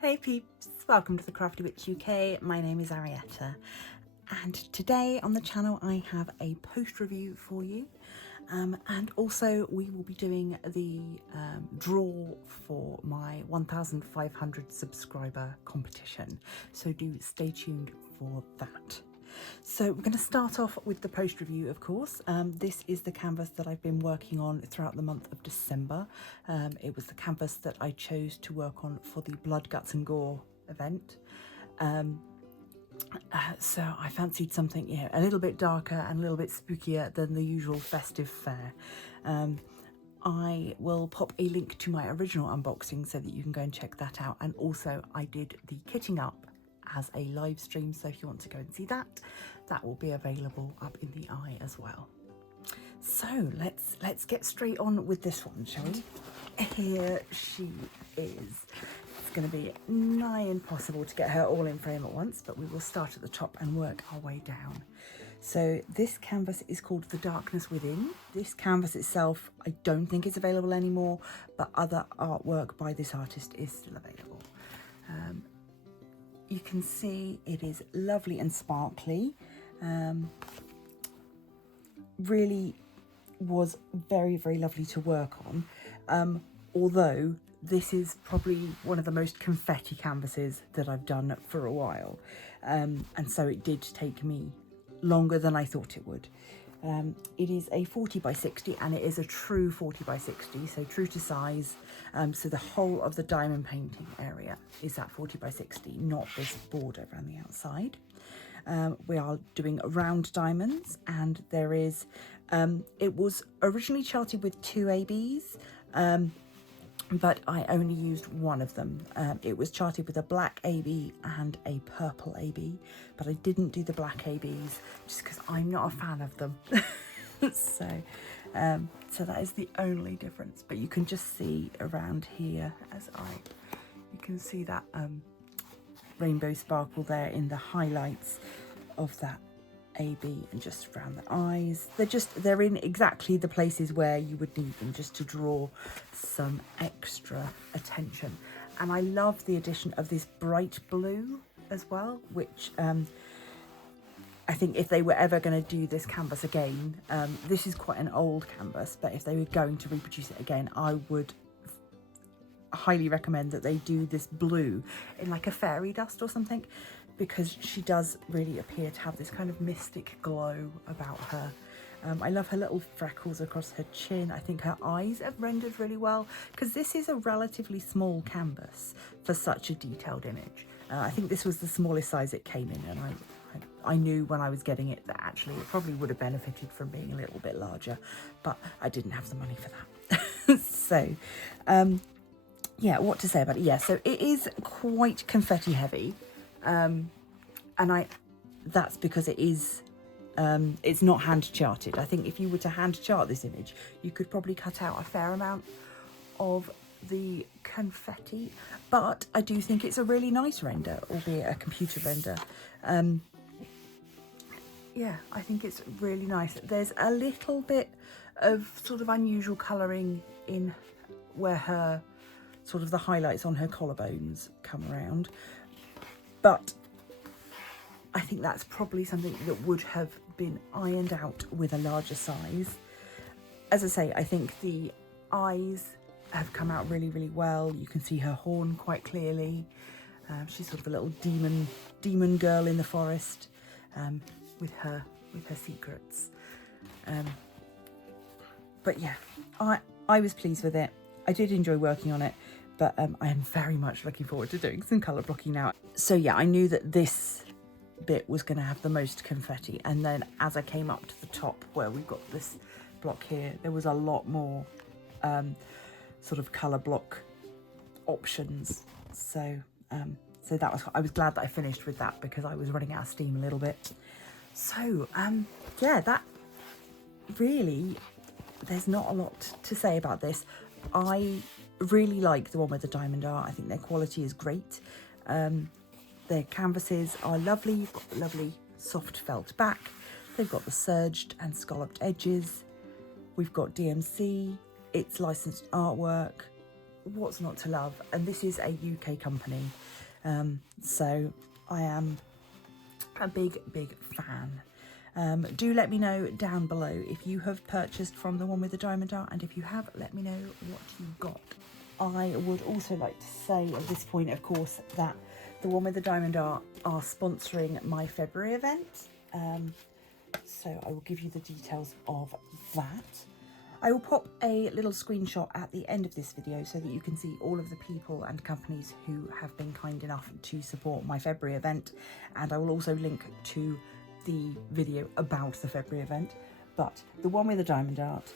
Hey peeps, welcome to the Crafty Witch UK. My name is Arietta, and today on the channel I have a post review for you, and also we will be doing the draw for my 1,500 subscriber competition, so do stay tuned for that. So we're going to start off with the post review, of course. This is the canvas that I've been working on throughout the month of December. It was the canvas that I chose to work on for the Blood, Guts and Gore event. So I fancied something, you know, a little bit darker and a little bit spookier than the usual festive fare. I will pop a link to my original unboxing so that you can go and check that out. And also I did the kitting up as a live stream, so if you want to go and see that, that will be available up in the eye as well. So let's get straight on with this one, shall we? Here she is. It's going to be nigh impossible to get her all in frame at once, but we will start at the top and work our way down. So this canvas is called The Darkness Within. This canvas itself I don't think is available anymore, but other artwork by this artist is still available. You can see it is lovely and sparkly. Really was very, very lovely to work on. Although this is probably one of the most confetti canvases that I've done for a while. And so it did take me longer than I thought it would. It is a 40 by 60 and it is a true 40 by 60, so true to size. So the whole of the diamond painting area is that 40 by 60, not this border around the outside. We are doing round diamonds, and there is, it was originally charted with 2 ABs, but I only used one of them. It was charted with a black AB and a purple AB, but I didn't do the black ABs just because I'm not a fan of them. So that is the only difference. But you can just see around here, you can see that rainbow sparkle there in the highlights of that AB, and just around the eyes. They're in exactly the places where you would need them, just to draw some extra attention. And I love the addition of this bright blue as well, which I think if they were ever going to do this canvas again, this is quite an old canvas, but if they were going to reproduce it again, I would highly recommend that they do this blue in like a fairy dust or something, because she does really appear to have this kind of mystic glow about her. I love her little freckles across her chin. I think her eyes are rendered really well, because this is a relatively small canvas for such a detailed image. I think this was the smallest size it came in, and I knew when I was getting it that actually it probably would have benefited from being a little bit larger, but I didn't have the money for that. So yeah, what to say about it? Yeah, so it is quite confetti heavy, and that's because it is it's not hand charted. I think if you were to hand chart this image, you could probably cut out a fair amount of the confetti, but I do think it's a really nice render, albeit a computer render. Yeah, I think it's really nice. There's a little bit of sort of unusual colouring in where her sort of the highlights on her collarbones come around, but I think that's probably something that would have been ironed out with a larger size. As I say, I think the eyes have come out really, really well. You can see her horn quite clearly. She's sort of a little demon girl in the forest, with her secrets. But yeah, I was pleased with it. I did enjoy working on it, but I am very much looking forward to doing some colour blocking now. So yeah, I knew that this bit was going to have the most confetti, and then as I came up to the top where we've got this block here, there was a lot more sort of colour block options. So that I was glad that I finished with that, because I was running out of steam a little bit. So yeah, that really, there's not a lot to say about this. I really like the one with the diamond art. I think their quality is great. Their canvases are lovely. You've got the lovely soft felt back. They've got the serged and scalloped edges. We've got DMC, it's licensed artwork. What's not to love? And this is a UK company. So I am a big fan. Do let me know down below if you have purchased from the one with the diamond art, and if you have, let me know what you got. I would also like to say at this point, of course, that the one with the diamond art are sponsoring my February event. So I will give you the details of that. I will pop a little screenshot at the end of this video so that you can see all of the people and companies who have been kind enough to support my February event. And I will also link to the video about the February event. But the one with the diamond art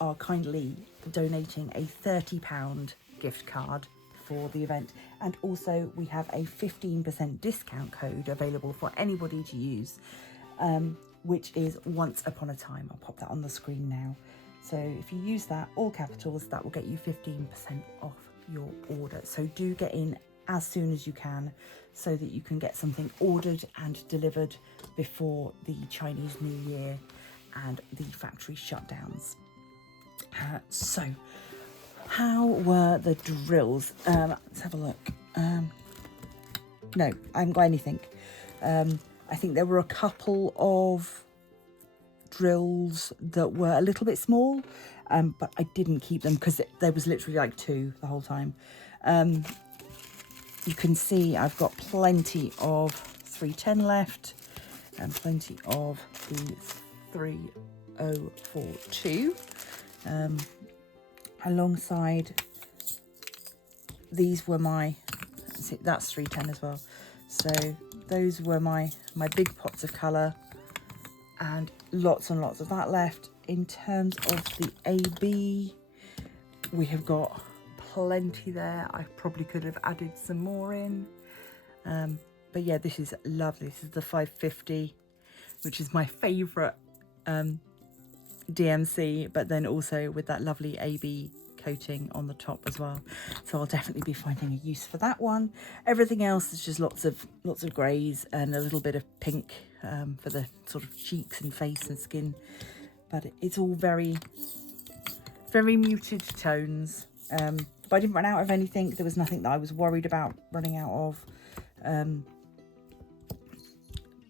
are kindly donating a £30 gift card for the event. And also we have a 15% discount code available for anybody to use, which is Once Upon a Time. I'll pop that on the screen now. So if you use that, all capitals, that will get you 15% off your order. So do get in as soon as you can so that you can get something ordered and delivered before the Chinese New Year and the factory shutdowns. So how were the drills? Let's have a look. No, I haven't got anything. I think there were a couple of drills that were a little bit small, but I didn't keep them because there was literally like 2 the whole time. You can see I've got plenty of 310 left and plenty of the 3042. Alongside these were my, that's 310 as well. So those were my big pots of colour, and lots and lots of that left. In terms of the AB, we have got plenty there. I probably could have added some more in, but yeah, this is lovely. This is the 550, which is my favourite DMC, but then also with that lovely AB coating on the top as well. So I'll definitely be finding a use for that one. Everything else is just lots of greys and a little bit of pink for the sort of cheeks and face and skin, but it's all very muted tones. If I didn't run out of anything, there was nothing that I was worried about running out of.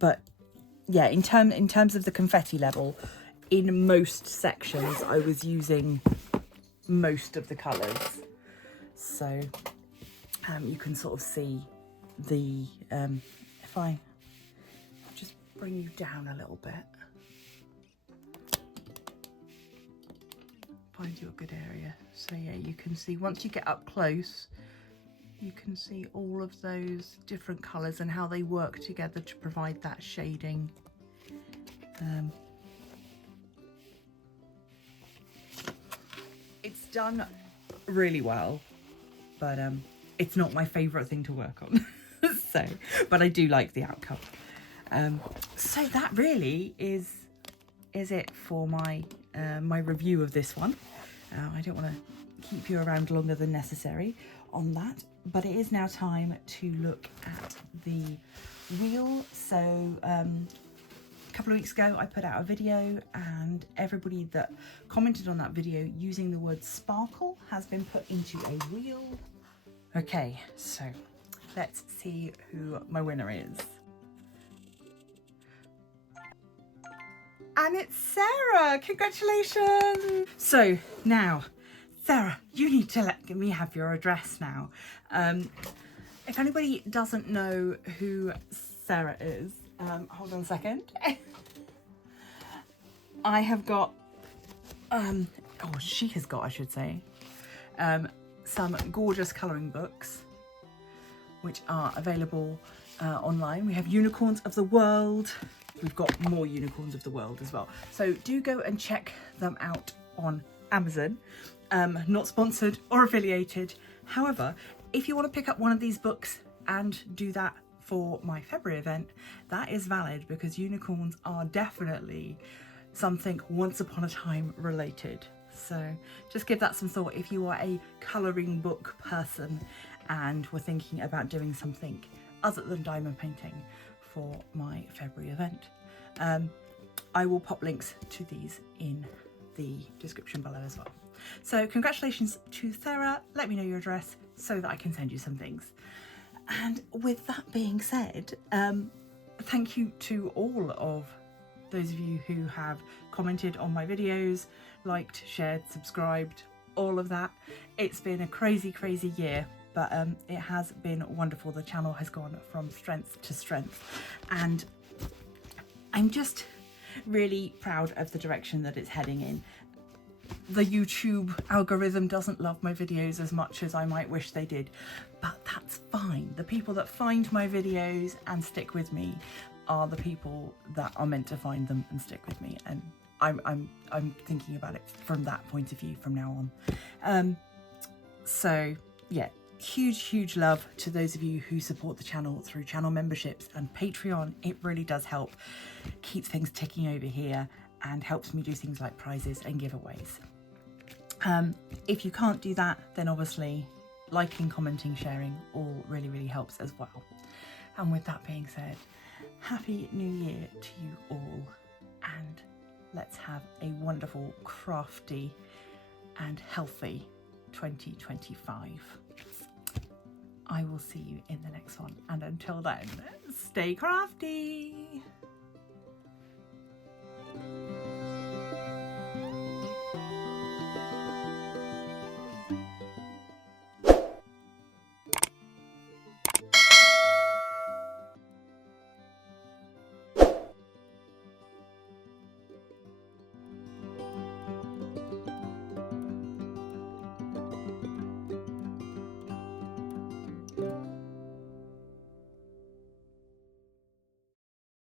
But yeah, in terms of the confetti level, in most sections I was using most of the colours, so you can sort of see the if I just bring you down a little bit, find you a good area. So yeah, you can see once you get up close, you can see all of those different colours and how they work together to provide that shading. It's done really well, but it's not my favourite thing to work on. So, but I do like the outcome. So that really is it for my my review of this one. I don't want to keep you around longer than necessary on that, but it is now time to look at the wheel. So a couple of weeks ago I put out a video, and everybody that commented on that video using the word sparkle has been put into a wheel. Okay, so let's see who my winner is. And it's Sarah! Congratulations! So now, Sarah, you need to let me have your address now. If anybody doesn't know who Sarah is, hold on a second. I have got, she has got, I should say, some gorgeous colouring books, which are available online. We have Unicorns of the World. We've got more Unicorns of the World as well. So do go and check them out on Amazon. Not sponsored or affiliated. However, if you want to pick up one of these books and do that for my February event, that is valid, because unicorns are definitely something Once Upon a Time related. So just give that some thought if you are a colouring book person and were thinking about doing something other than diamond painting for my February event. I will pop links to these in the description below as well. So congratulations to Sara. Let me know your address so that I can send you some things. And with that being said, thank you to all of those of you who have commented on my videos, liked, shared, subscribed, all of that. It's been a crazy year, but it has been wonderful. The channel has gone from strength to strength, and I'm just really proud of the direction that it's heading in. The YouTube algorithm doesn't love my videos as much as I might wish they did, but that's fine. The people that find my videos and stick with me are the people that are meant to find them and stick with me, and I'm thinking about it from that point of view from now on. So yeah, huge love to those of you who support the channel through channel memberships and Patreon. It really does help keep things ticking over here and helps me do things like prizes and giveaways. If you can't do that, then obviously liking, commenting, sharing all really helps as well. And with that being said, Happy New Year to you all, and let's have a wonderful, crafty and healthy 2025. I will see you in the next one, and until then, stay crafty!